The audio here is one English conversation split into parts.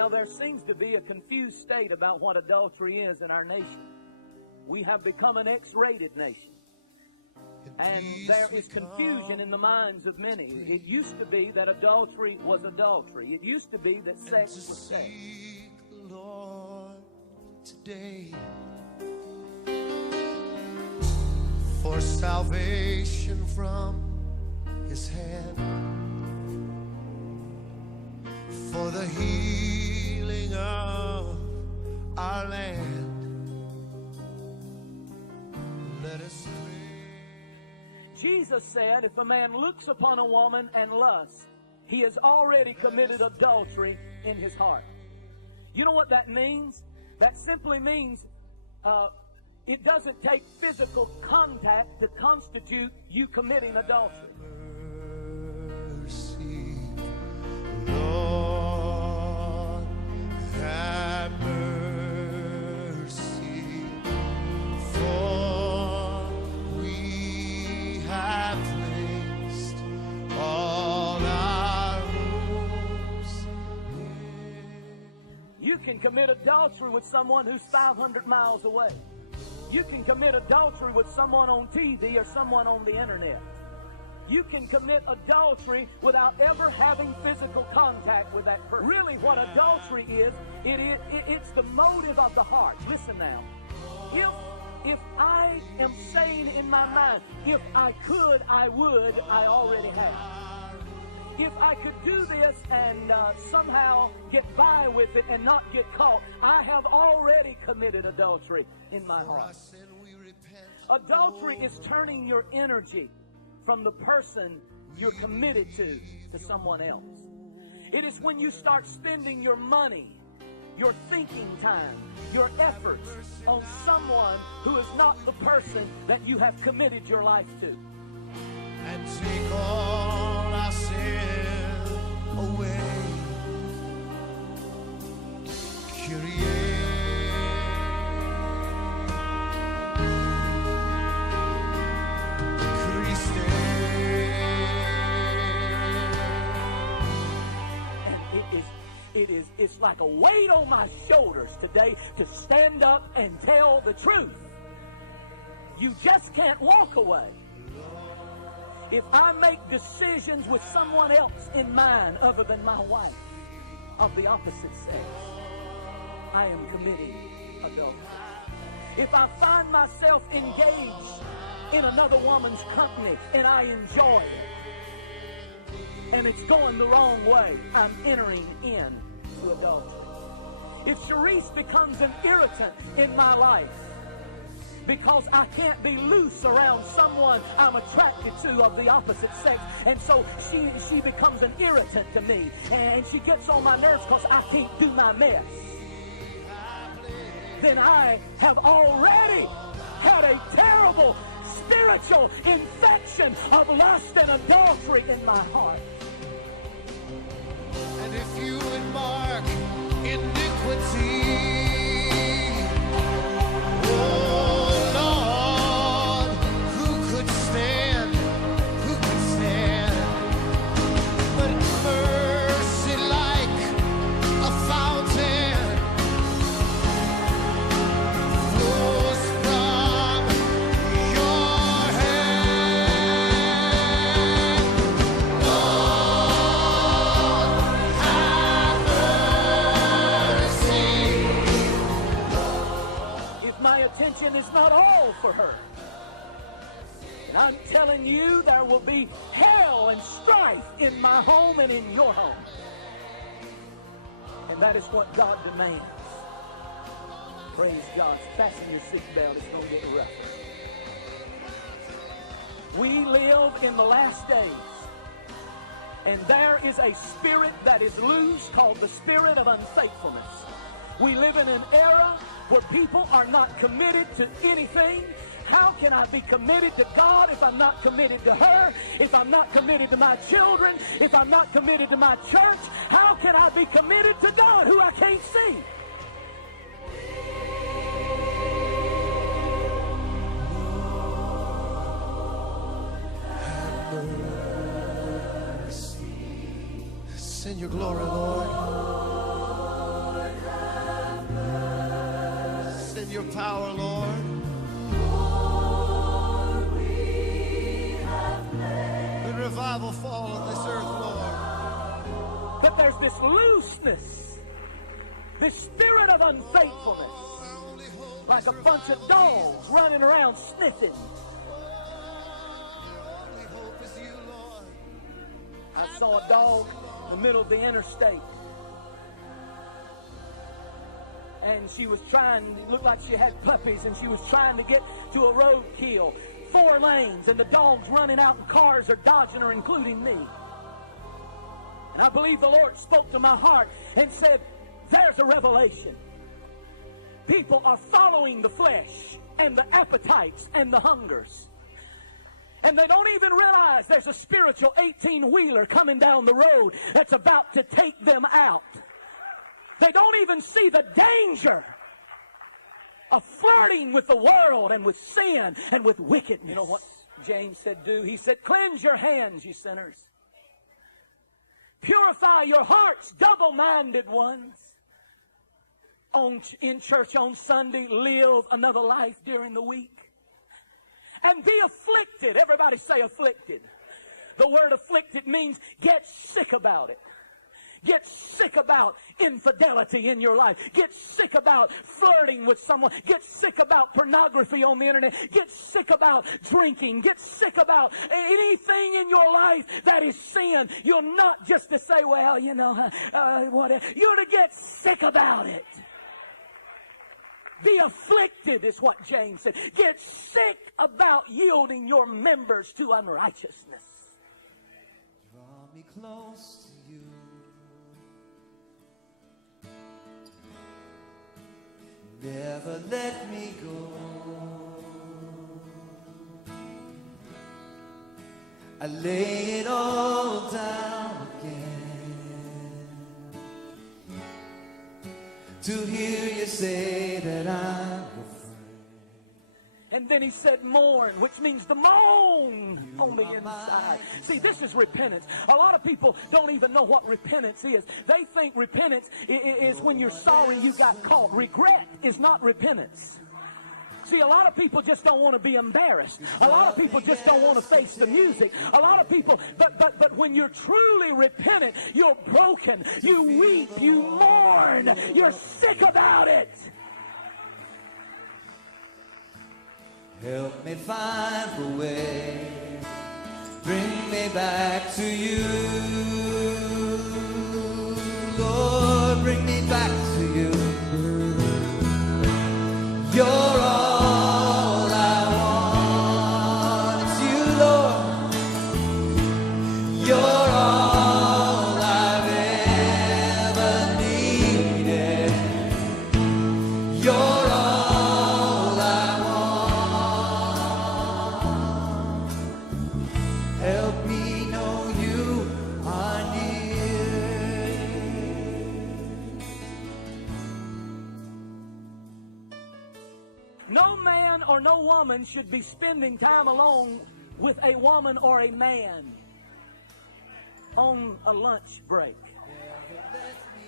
Now, there seems to be a confused state about what adultery is in our nation. We have become an X-rated nation. And there is confusion in the minds of many. It used to be that adultery was adultery. It used to be that sex was sex. Lord, today for salvation from His hand, for the healing of our land. Let us pray. Jesus said, if a man looks upon a woman and lusts, he has already committed adultery in his heart. You know what that means? That simply means it doesn't take physical contact to constitute you committing adultery. Mercy, Lord, have mercy, for we have placed all our hopes in. You can commit adultery with someone who's 500 miles away. You can commit adultery with someone on TV or someone on the internet. You can commit adultery without ever having physical contact with that person. Really, what adultery is, it's the motive of the heart. Listen now. If I am saying in my mind, if I could, I would, I already have. If I could do this and somehow get by with it and not get caught, I have already committed adultery in my heart. Adultery is turning your energy from the person you're committed to someone else. It is when you start spending your money, your thinking time, your efforts on someone who is not the person that you have committed your life to. And take all our sin away. Kyrie. It's like a weight on my shoulders today to stand up and tell the truth. You just can't walk away. If I make decisions with someone else in mind other than my wife of the opposite sex, I am committing adultery. If I find myself engaged in another woman's company and I enjoy it, and it's going the wrong way, I'm entering into adultery. If Sharice becomes an irritant in my life because I can't be loose around someone I'm attracted to of the opposite sex, and so she becomes an irritant to me, and she gets on my nerves because I can't do my mess, then I have already had a terrible spiritual infection of lust and adultery in my heart. And if you would mark iniquity, oh Lord, who could stand? Who could stand? But mercy like a fountain flows from your hand. Lord, have mercy. If my attention is not all for her, and I'm telling you, there will be hell and strife in my home and in your home. And that is what God demands. Praise God. Fasten your seatbelt. It's going to get rougher. We live in the last days, and there is a spirit that is loose called the spirit of unfaithfulness. We live in an era where people are not committed to anything. How can I be committed to God if I'm not committed to her? If I'm not committed to my children? If I'm not committed to my church? How can I be committed to God who I can't see? Send your glory, Lord. in your power, Lord. Let revival fall on this earth, Lord. But there's this looseness, this spirit of unfaithfulness, like a bunch of dogs running around sniffing. Only hope is you, Lord. I saw a dog in the middle of the interstate. And she was trying, it looked like she had puppies, and she was trying to get to a roadkill. 4 lanes, and the dog's running out, and cars are dodging her, including me. And I believe the Lord spoke to my heart and said, there's a revelation. People are following the flesh and the appetites and the hungers. And they don't even realize there's a spiritual 18-wheeler coming down the road that's about to take them out. They don't even see the danger of flirting with the world and with sin and with wickedness. You know what James said do? He said, cleanse your hands, you sinners. Purify your hearts, double-minded ones. In church on Sunday, live another life during the week. And be afflicted. Everybody say afflicted. The word afflicted means get sick about it. Get sick about infidelity in your life. Get sick about flirting with someone. Get sick about pornography on the internet. Get sick about drinking. Get sick about anything in your life that is sin. You're not just to say, well, you know, whatever. You're to get sick about it. Be afflicted is what James said. Get sick about yielding your members to unrighteousness. Draw me close to you. Never let me go. I lay it all down again to hear you say that I'm your friend. And then he said mourn, which means to moan on the inside. See, this is repentance. A lot of people don't even know what repentance is. They think repentance is when you're sorry you got caught. Regret is not repentance. See, a lot of people just don't want to be embarrassed. A lot of people just don't want to face the music. A lot of people, but when you're truly repentant, you're broken. You weep, you mourn, you're sick about it. Help me find the way, bring me back to you. Lord, bring me back to you. You're all I want. It's you, Lord. You're all I've ever needed. You're all I want. Help me know you are near. No man or no woman should be spending time alone with a woman or a man on a lunch break.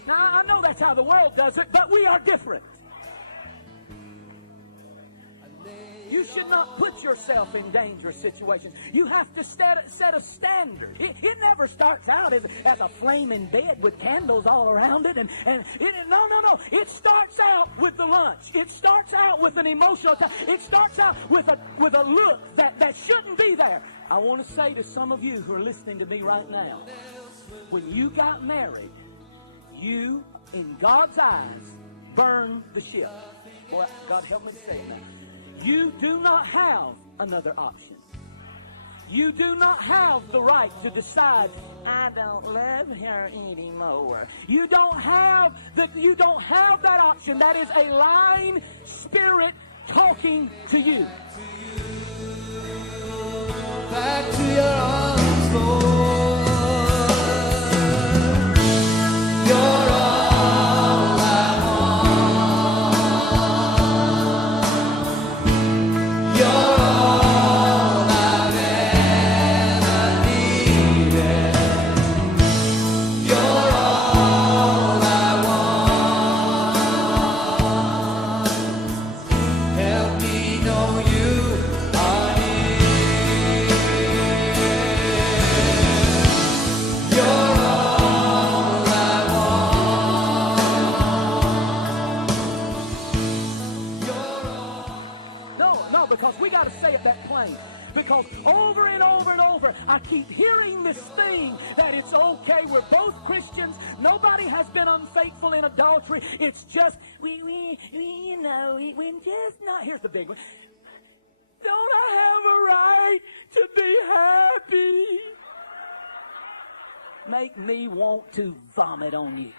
Now, I know that's how the world does it, but we are different. You should not put yourself in dangerous situations. You have to set a standard. It never starts out as a flaming bed with candles all around it. No. It starts out with the lunch. It starts out with an emotional time. It starts out with a look that shouldn't be there. I want to say to some of you who are listening to me right now, when you got married, you, in God's eyes, burned the ship. Boy, God help me to say that. You do not have another option. You do not have the right to decide, I don't love her anymore. You don't have that option. That is a lying spirit talking to you. Back to your arms, Lord. You're all I want. You're all I've ever needed. You're all I want. that it's okay. We're both Christians. Nobody has been unfaithful in adultery. It's just, we're just not. Here's the big one. Don't I have a right to be happy? Make me want to vomit on you.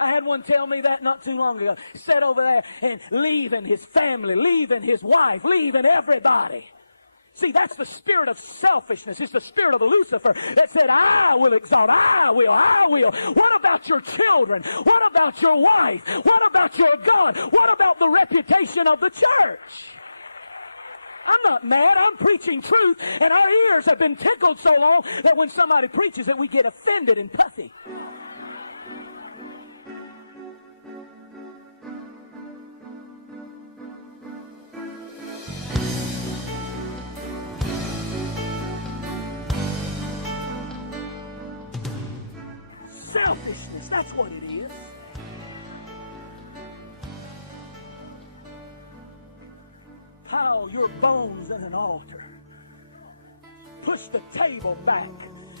I had one tell me that not too long ago. Sat over there and leaving his family, leaving his wife, leaving everybody. See, that's the spirit of selfishness. It's the spirit of Lucifer that said, I will exalt, I will. What about your children? What about your wife? What about your God? What about the reputation of the church? I'm not mad. I'm preaching truth, and our ears have been tickled so long that when somebody preaches it, we get offended and puffy. Selfishness, that's what it is. Pile your bones in an altar. Push the table back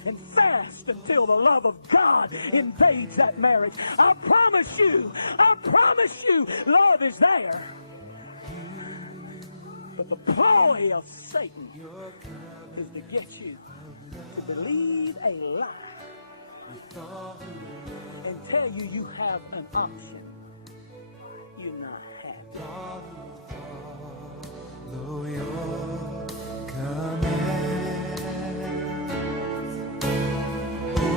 and fast until the love of God invades that marriage. I promise you, love is there. But the ploy of Satan is to get you to believe a lie and tell you you have an option. You're not happy. Follow your commands. Oh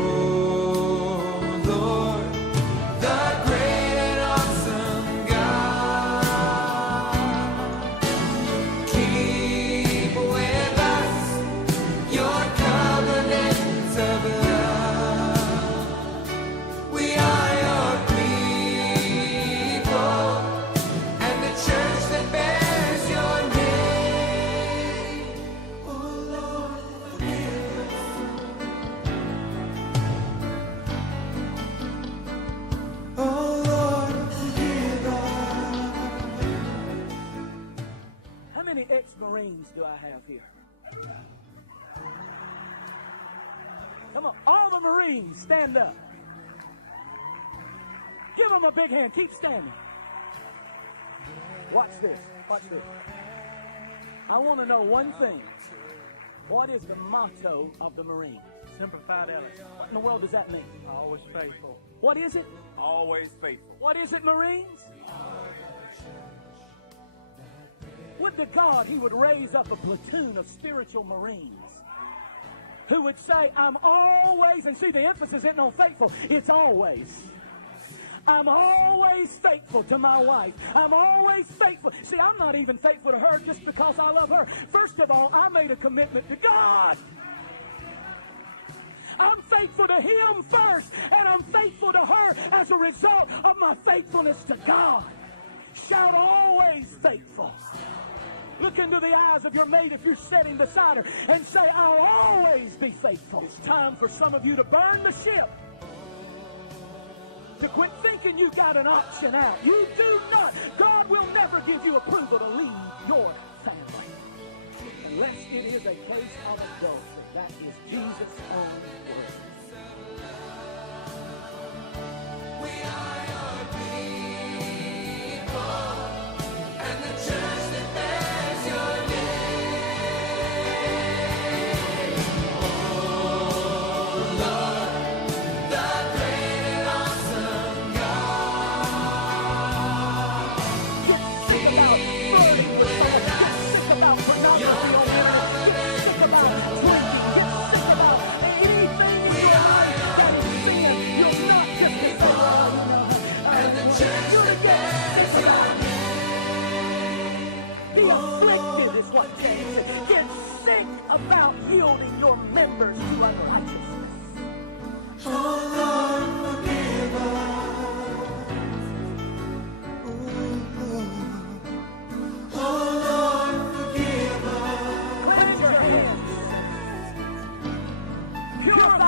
Lord, the great and awesome God, keep with us your covenants of love. We are your people and the church that bears your name. Oh Lord, forgive us. Oh Lord, forgive us. How many ex-Marines do I have here? Come on, all the Marines, stand up. Give them a big hand. Keep standing. Watch this. Watch this. I want to know one thing. What is the motto of the Marines? Semper Fidelis. What in the world does that mean? Always faithful. What is it? Always faithful. What is it, Marines? Would to God he would raise up a platoon of spiritual Marines who would say, I'm always, and see the emphasis isn't on faithful, it's always. I'm always faithful to my wife. I'm always faithful. See, I'm not even faithful to her just because I love her. First of all, I made a commitment to God. I'm faithful to him first, and I'm faithful to her as a result of my faithfulness to God. Shout always faithful. Look into the eyes of your mate if you're sitting beside her and say, I'll always be faithful. It's time for some of you to burn the ship. To quit thinking you got an option out. You do not. God will never give you approval to leave your family. Unless it is a case of adultery. That is Jesus' own word. We are your people and the church that bears your name. Oh Lord, the great and awesome God. Get sick about flirting with someone. Get sick about pornography on the internet. Get sick about drinking. Get sick about anything in your life that is sin. You'll not just be And the church that bears your Be afflicted is what James said. Get sick about yielding your members to unrighteousness. Oh Lord, forgive us. Oh Lord, forgive us. Cleanse your hands. Purify